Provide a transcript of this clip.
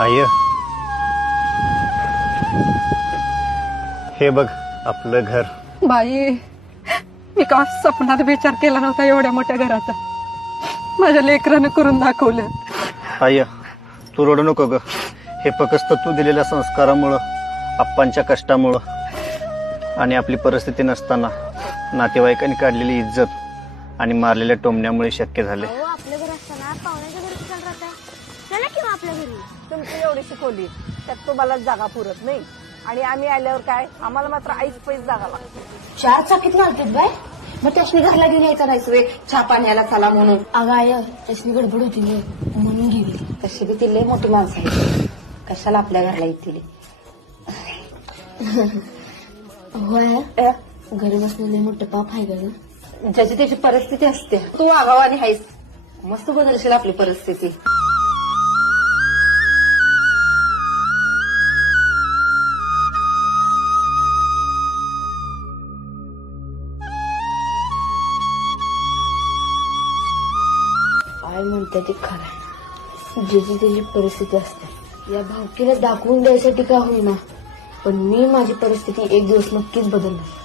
I हे बघ आपलं घर. बाई मी का स्वप्नात विचार केला नव्हता एवढ्या मोठ्या घराचा. माझ्या लेकरानं करून दाखवलं. आय तू रडू नको ग. हे फक्त तू दिलेल्या संस्कारामुळं, आप्पांच्या कष्टामुळं आणि आपली परिस्थिती नसताना नातेवाईकांनी काढलेली इज्जत आणि मारलेल्या टोमण्यामुळे शक्य झाले. आपल्या घरी असताना पाहुण्याच्या घरी कशाला राहताय? चला किंवा आपल्या घरी. तुमची एवढी शिकवली त्यात तुम्हाला जागा पुरत नाही आणि आम्ही आल्यावर काय आम्हाला मात्र आईच पैस जागा लागते. 4 चाकीत मारतात बाय. मग त्याशनी घरला घेऊन यायचा नाही वे चहा पाण्याला चला म्हणून. अगं आय त्याशनी गडबड होती म्हणून गेली. तशी बी ती लय मोठी माणसं आहे, कशाला आपल्या घरला येतील. होय घरी बसणं लय मोठं पाप आहे का? ज्याची त्याची परिस्थिती असते. तू आगावानी आहेस, मस्त बदलशील आपली परिस्थिती. काय म्हणते ते खरं, ज्याची त्याची परिस्थिती असते. या भावकीला दाखवून द्यायसाठी का होईना, पण मी माझी परिस्थिती एक दिवस नक्कीच बदलणार.